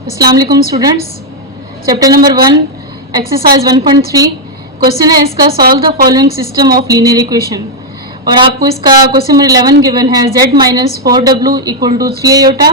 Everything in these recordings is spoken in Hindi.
अस्सलाम वालेकुम students. Chapter number 1 exercise 1.3 question है इसका, solve the following system of linear equation. और आपको इसका क्वेश्चन नंबर 11 गिवन है, z minus 4w equal to 3 iota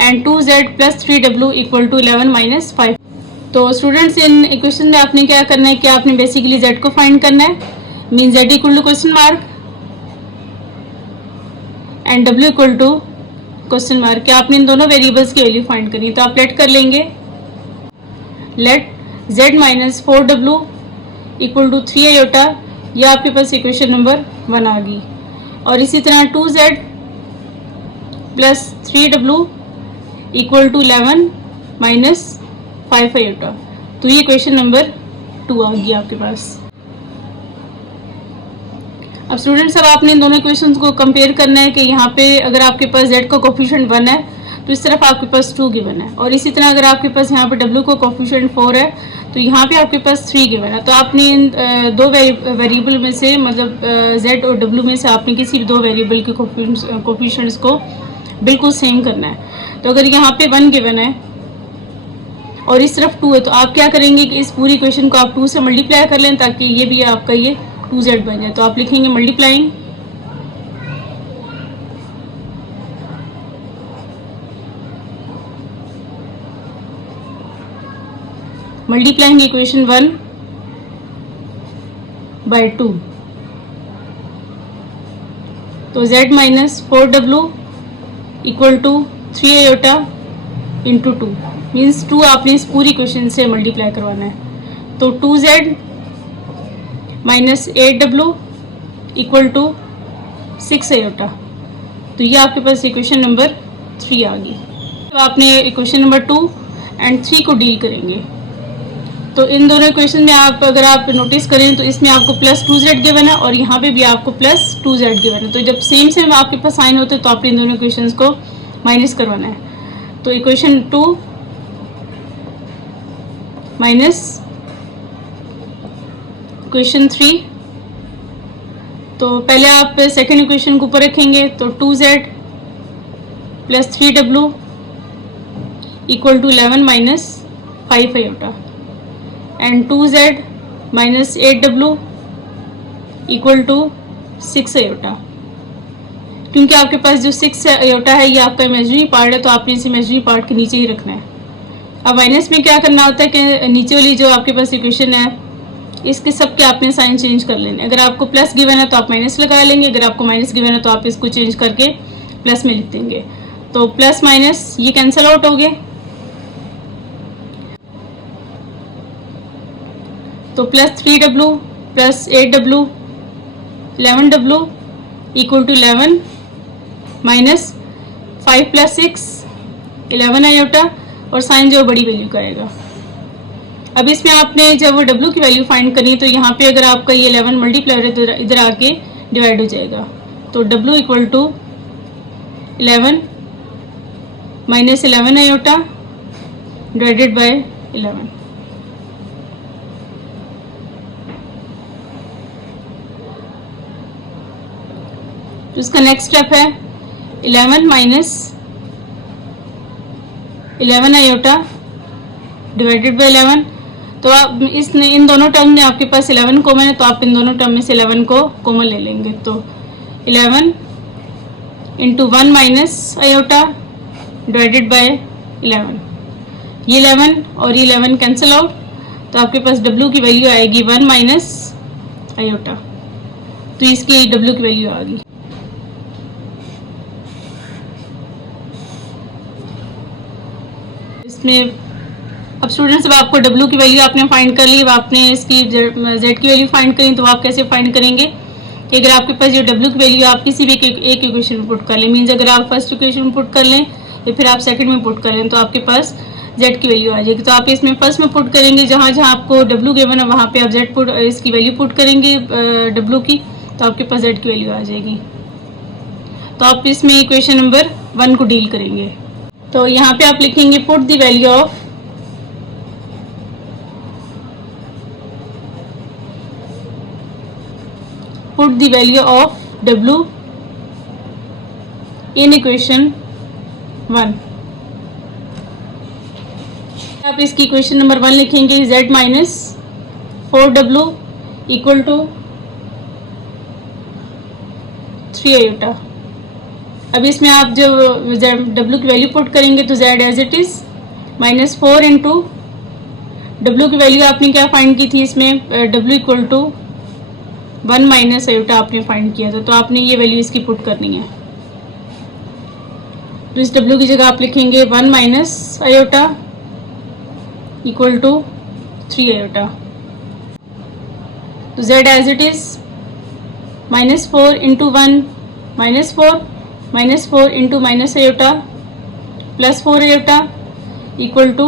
and 2z plus 3w equal to 11 minus 5। तो स्टूडेंट्स इन इक्वेशन में आपने क्या करना है कि आपने बेसिकली z को फाइंड करना है, mean z equal to question mark and w equal to question mark के आपने इन दोनों वेरिएबल्स की वैल्यू फाइंड करनी है। तो आप लेट कर लेंगे, let z minus 4w equal to 3 iota, यह आपके पास इक्वेशन नंबर 1 आ गई। और इसी तरह 2z plus 3w equal to 11 minus 5 iota, तो ये इक्वेशन नंबर 2 आ गई आपके पास। अब स्टूडेंट्स अब आपने इन दोनों इक्वेशंस को कंपेयर करना है कि यहाँ पे अगर आपके पास z का कोफिशिएंट 1 है तो इस तरफ आपके पास 2 गिवन है, और इसी तरह अगर आपके पास यहाँ पे w का कोफिशिएंट 4 है तो यहाँ पे आपके पास 3 गिवन है। तो आपने इन दो वेरिएबल में से, मतलब z और w में से आपने किसी भी दो वेरिएबल के कोफिशिएंट्स को बिल्कुल सेम करना है। तो अगर यहाँ पे 1 गिवन है और इस तरफ 2 है तो आप क्या करेंगे कि इस पूरी इक्वेशन को आप 2 से मल्टीप्लाई कर लें ताकि ये भी आपका ये 2z बन जाए। तो आप लिखेंगे मल्टीप्लाइंग इक्वेशन 1 बाय 2। तो z minus 4w equal to 3 iota into 2 means 2 आपने इस पूरी इक्वेशन से मल्टीप्लाई करवाना है। तो 2z minus 8w equal to 6 iota, तो ये आपके पास इक्वेशन नंबर 3 आ गई। तो आपने इक्वेशन नंबर 2 एंड 3 को डील करेंगे। तो इन दोनों इक्वेशन में आप अगर आप नोटिस करें तो इसमें आपको प्लस 2z गिवन है और यहाँ पे भी आपको प्लस 2z गिवन है। तो जब सेम सेम आपके पास साइन होते हैं तो आपने इन दोनों इक्वेशंस को माइनस करवाना है। तो इक्वेशन 2 माइनस इक्वेशन 3, तो पहले आप सेकेंड इक्वेशन को ऊपर रखेंगे तो 2z plus 3w equal to 11 minus 5 iota and 2z minus 8w equal to 6 iota. क्योंकि आपके पास जो 6 आयोटा है ये आपका इमेजिनरी पार्ट है तो आपने इस इमेजिनरी पार्ट के नीचे ही रखना है। अब माइनस में क्या करना होता है कि नीचे वाली जो आपके पास इक्वेशन है इसके सब के आपने साइन चेंज कर लेने। अगर आपको प्लस गिवन है तो आप माइनस लगा लेंगे, अगर आपको माइनस गिवन है तो आप इसको चेंज करके प्लस में लिख देंगे। तो प्लस माइनस ये कैंसिल आउट हो गए, तो plus 3w plus 8w 11w equal to 11 minus 5 plus 6 11 iota, और साइन जो बड़ी वैल्यू का आएगा। अब इसमें आपने जब वो w की वैल्यू फाइंड करनी है तो यहाँ पे अगर आपका ये 11 मल्टीप्लाई इधर आके डिवाइड हो जाएगा। तो w equal to 11 minus 11 iota divided by 11। तो इसका नेक्स्ट स्टेप है 11 माइनस 11 आयोटा डिवाइडेड बाय 11। तो आप इन दोनों टर्म में आपके पास 11 कॉमन है तो आप इन दोनों टर्म में से 11 को कॉमन ले लेंगे। तो 11 into 1 minus iota divided by 11, ये 11 और ये 11 कैंसिल आउट, तो आपके पास w की वैल्यू आएगी 1 माइनस आयोटा, तो इसकी w की वैल्यू आ गई। इसमें अब स्टूडेंट्स अब आपको w की वैल्यू आपने फाइंड कर ली, अब आपने इसकी z की वैल्यू फाइंड करी, तो आप कैसे फाइंड करेंगे कि अगर आपके पास ये w की वैल्यू आप किसी भी एक इक्वेशन में पुट कर लें, मीन्स अगर आप फर्स्ट इक्वेशन में पुट कर लें या फिर आप सेकंड में पुट कर लें तो आपके पास z की वैल्यू आ जाएगी। तो आप इसमें फर्स्ट में पुट करेंगे, जहाँ जहाँ आपको w गिवन है वहाँ पे आप z पुट इसकी वैल्यू पुट करेंगे w की, तो आपके पास z की वैल्यू आ जाएगी। तो आप इसमें इक्वेशन नंबर 1 को डील करेंगे। तो यहाँ पे आप लिखेंगे put the value of put the value of W in equation 1. आप इसकी इक्वेशन नंबर 1 लिखेंगे z minus 4w equal to 3 iota. अब इसमें आप जब w की वैल्यू पुट करेंगे तो z as it is minus 4 into w की वैल्यू आपने क्या फाइंड की थी, इसमें w equal to 1 minus iota आपने फाइंड किया था, तो आपने ये वैल्यू इसकी पुट करनी है। तो इस w की जगह आप लिखेंगे 1 minus iota equal to 3 iota. तो z as it is minus 4 into 1 minus 4 into minus iota plus 4 iota equal to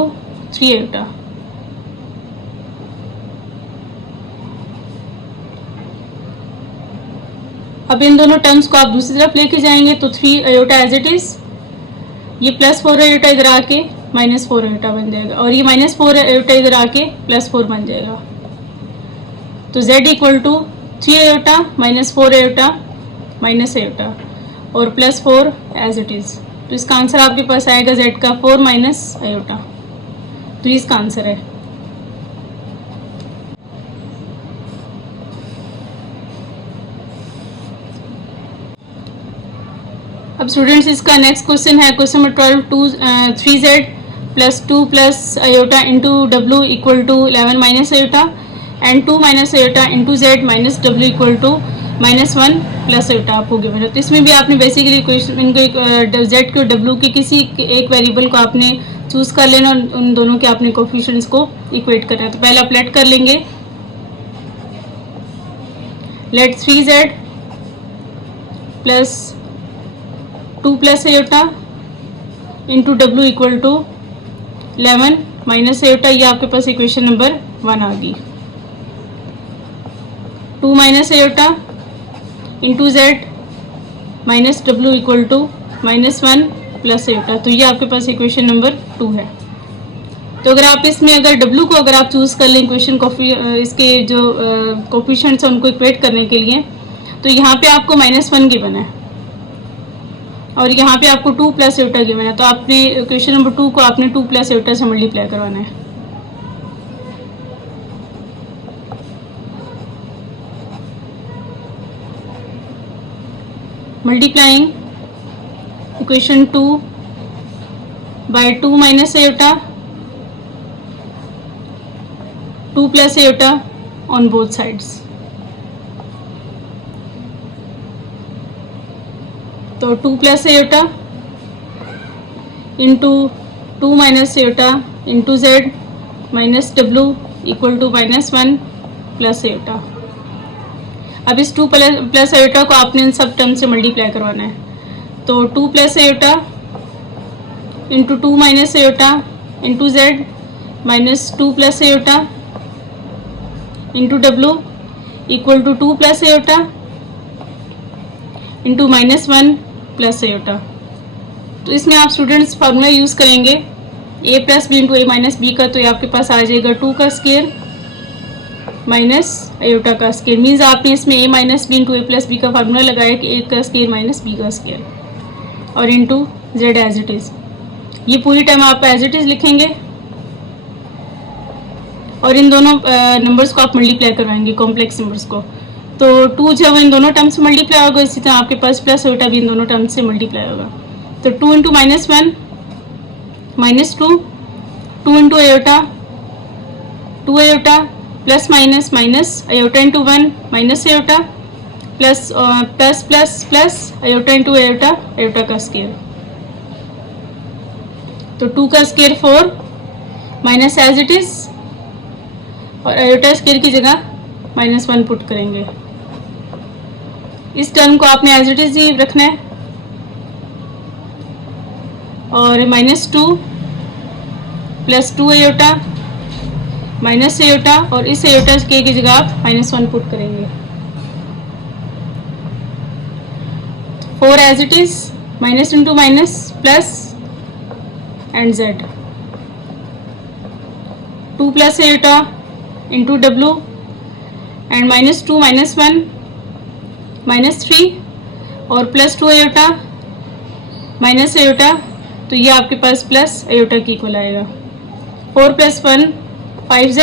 3 iota. अब इन दोनों टर्म्स को आप दूसरी तरफ लेके जाएंगे तो 3 आयोटा एज इट इज, ये प्लस 4 आयोटा इधर आके माइनस 4 आयोटा बन जाएगा और ये माइनस 4 आयोटा इधर आके प्लस 4 बन जाएगा। तो z equal to 3 iota minus 4 iota minus iota और प्लस 4 एज इट इज। तो इसका आंसर आपके पास आएगा z का 4 माइनस आयोटा। तो इसका आंसर है। अब स्टूडेंट्स इसका नेक्स्ट क्वेश्चन है question number 12 3z plus 2 plus iota into डब्ल्यू equal to 11 minus iota and 2 minus iota into z minus डब्ल्यू equal to minus 1 plus iota आपको गिवन है। तो इसमें भी आपने बेसिकली क्वेश्चन इनको जेड के डब्ल्यू के किसी एक वेरिएबल को आपने चूज कर लेना और उन दोनों के आपने कोफिशिएंट्स को इक्वेट करना है। तो पहले आप लेट कर लेंगे, let 3z plus 2 plus iota into डब्ल्यू इक्वल टू 11 माइनस आयोटा, ये आपके पास इक्वेशन नंबर 1 आ गई। 2 minus iota into z minus डब्ल्यू equal to minus 1 plus iota, तो ये आपके पास इक्वेशन नंबर 2 है। तो अगर आप इसमें अगर डब्ल्यू को अगर आप चूज कर लें इक्वेशन इसके जो कोफिशिएंट्स हैं उनको इक्वेट करने के लिए, तो यहाँ पे आपको माइनस 1 गिवन है और यहाँ पे आपको 2 प्लस आयोटा गिवन है। तो आपने क्वेश्चन नंबर 2 को आपने 2 प्लस आयोटा से मल्टीप्लाई करवाना है। Multiplying equation 2 by 2 minus iota 2 plus iota on both sides. तो 2 plus iota into 2 minus iota into z minus डब्ल्यू equal to minus 1 plus iota. अब इस 2 प्लस आयोटा को आपने इन सब टर्म से मल्टीप्लाई करवाना है। तो 2 plus iota into 2 minus iota into z minus 2 plus iota into डब्ल्यू equal to 2 plus iota into minus 1 plus iota. तो इसमें आप स्टूडेंट्स फार्मूला यूज करेंगे a plus B into a minus b का, तो ये आपके पास आ जाएगा 2 का स्केयर माइनस आयोटा का स्केयर। मीन्स आपने इसमें a minus b into a plus b का फार्मूला लगाया कि a का स्केयर माइनस b का स्केयर और into z as it is. ये पूरी टाइम आप एज इट इज लिखेंगे और इन दोनों नंबर्स को आप मल्टीप्लाई करवाएंगे, कॉम्प्लेक्स नंबर्स को। तो 2 जब इन दोनों टर्म से मल्टीप्लाई होगा, इसी तरह आपके पास प्लस आयोटा भी इन दोनों टर्म से मल्टीप्लाई होगा। तो 2 into minus 1 minus 2, 2 into iota 2 iota plus minus minus iota into 1 minus iota plus plus plus plus iota into iota iota का स्केयर। तो 2 का square 4 minus as it is और आयोटा स्केयर की जगह माइनस 1 पुट करेंगे। इस टर्म को आपने एज इट इज ही रखना है और minus 2 plus 2 iota minus iota और इस आयोटा के की जगह आप माइनस 1 पुट करेंगे। 4 as it is minus into minus plus and z 2 plus iota into डब्ल्यू एंड माइनस 2 माइनस 1 माइनस 3 और प्लस 2 आयोटा माइनस आयोटा, तो ये आपके पास प्लस आयोटा की इक्वल आएगा। 4 plus 1 5z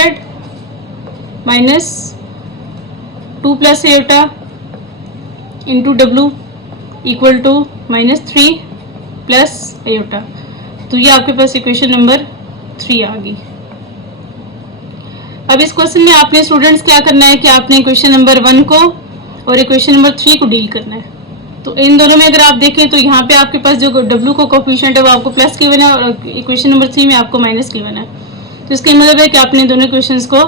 minus 2 plus iota into डब्लू इक्वल टू -3 प्लस आयोटा। तो ये आपके पास इक्वेशन नंबर 3 आ गई। अब इस क्वेश्चन में आपने स्टूडेंट्स क्या करना है कि आपने इक्वेशन नंबर 1 को और इक्वेशन नंबर 3 को डील करना है। तो इन दोनों में अगर आप देखें तो यहाँ पे आपके पास जो W को कोफिशिएंट है वो आपको प्लस गिवन है और इक्वेशन नंबर 3 में आपको माइनस गिवन है। तो इसका मतलब है कि आपने दोनों इक्वेशंस को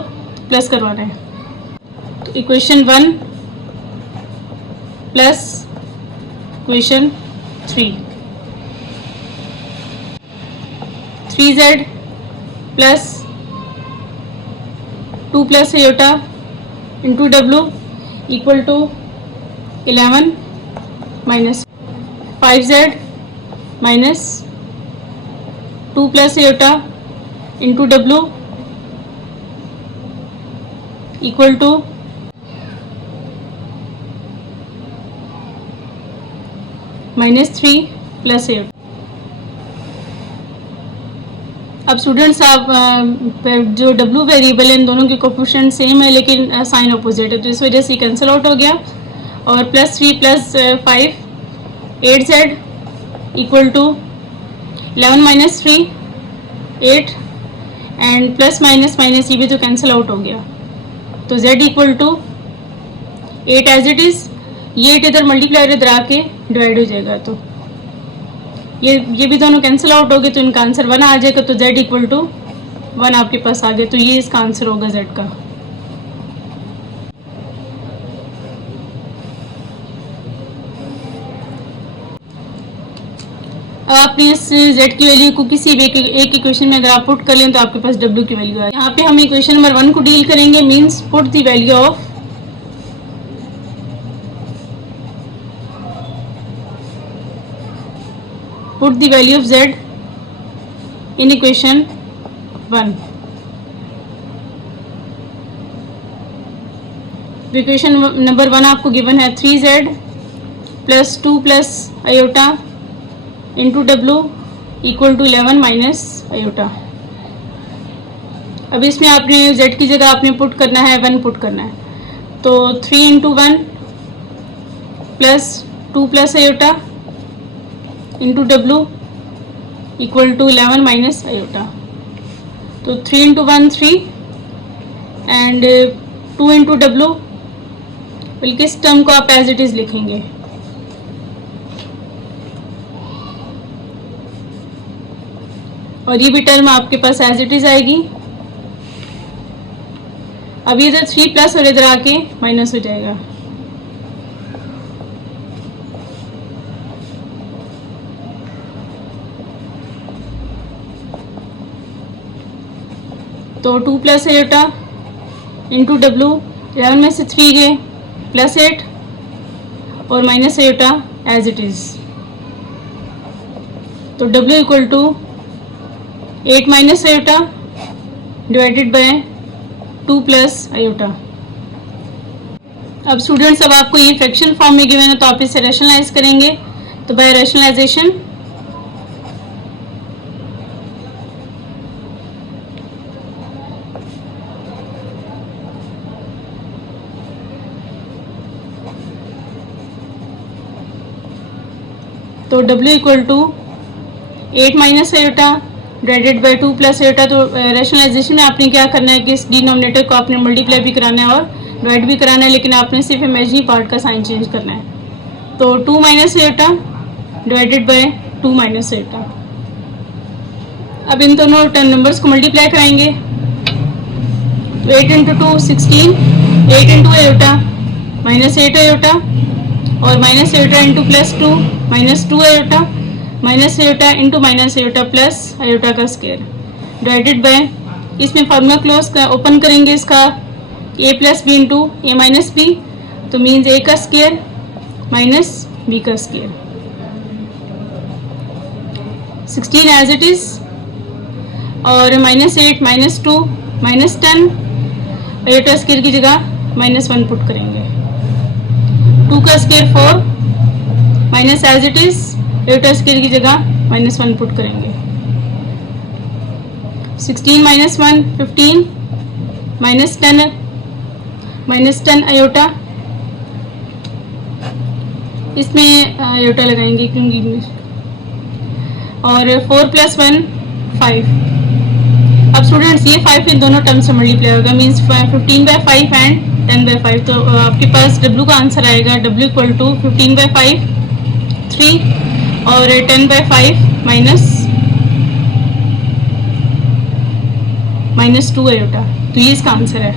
प्लस करवाना है। तो equation 1 plus equation 3z plus 2 plus iota into डब्लू equal to 11 minus 5z minus 2 plus iota into डब्लू इक्वल टू -3 प्लस आयोटा। अब स्टूडेंट्स आप जो W वेरिएबल है इन दोनों के कोफिशिएंट सेम है लेकिन साइन अपोजिट है, तो इस वजह से कैंसिल आउट हो गया और +3 plus 5 8z equal to 11 minus 3 8 and plus minus minus ये भी तो कैंसिल आउट हो गया। तो z equal to 8 as it is, ये 8 इधर मल्टीप्लाई इधर आके डिवाइड हो जाएगा तो ये भी दोनों कैंसिल आउट हो गए तो इनका आंसर 1 आ जाएगा। तो z इक्वल टू 1 आपके पास आ गया, तो ये इसका आंसर होगा z का। अब आपने इस z की वैल्यू को किसी भी एक इक्वेशन में अगर आप पुट कर लें तो आपके पास w की वैल्यू आए। यहाँ पे हम इक्वेशन नंबर 1 को डील करेंगे, means put the value of put the value of z in equation 1। Equation number 1 आपको गिवन है 3z plus 2 plus iota into डब्लू इक्वल टू 11 माइनस आयोटा। अब इसमें आपने z की जगह आपने पुट करना है 1 पुट करना है, तो 3 into 1 plus 2 plus iota into डब्लू इक्वल टू 11 माइनस आयोटा। तो 3 इंटू 1 3 एंड 2 इंटू डब्लू, बल्कि इस टर्म को आप एज इट इज लिखेंगे। और ये भी टर्म आपके पास एज इट इज आएगी। अब इधर 3 प्लस और इधर आके माइनस हो जाएगा। तो 2 प्लस आयोटा इंटू डब्लू, 11 में से 3 गए प्लस 8 और minus iota as it is. तो w equal to 8 minus iota divided by 2 plus iota. अब स्टूडेंट्स अब आपको ये फ्रैक्शन फॉर्म में गिवन है तो आप इसे रैशनलाइज करेंगे। तो बाय रैशनलाइजेशन तो w equal to 8 minus iota divided by 2 plus iota. तो रैशनलाइजेशन में आपने क्या करना है कि इस डिनोमिनेटर को आपने मल्टीप्लाई भी कराना है और डिवाइड भी कराना है, लेकिन आपने सिर्फ इमेजिनरी पार्ट का साइन चेंज करना है। तो 2 minus iota divided by 2 minus iota. अब इन दोनों नंबर्स को मल्टीप्लाई कराएंगे तो 8 into 2 16, 8 into iota minus 8 iota और minus iota into plus 2 minus 2 iota minus iota into minus iota plus iota का स्क्वायर डिवाइडेड बाय, इसमें फार्मूला क्लोज का ओपन करेंगे इसका a plus B into a minus b, तो मीन्स a का स्क्वायर माइनस b का स्क्वायर। 16 एज इट इज और minus 8 minus 2 minus 10 iota square की जगह माइनस 1 पुट करेंगे। 2 का square 4 minus as it is iota square की जगह माइनस 1 पुट करेंगे। 16 माइनस 1 15 माइनस 10 आयोटा, इसमें आयोटा लगाएंगे क्योंकि और 4 प्लस 1 5। अब स्टूडेंट्स ये 5 इन दोनों टर्म से मल्टीप्लाई होगा, मीन्स 15 बाई 5 एंड 10 बाई 5। तो आपके पास W का आंसर आएगा W इक्वल टू 15 बाई 5 3 और 10 बाई 5 माइनस 2 आयोटा। तो ये इसका आंसर है।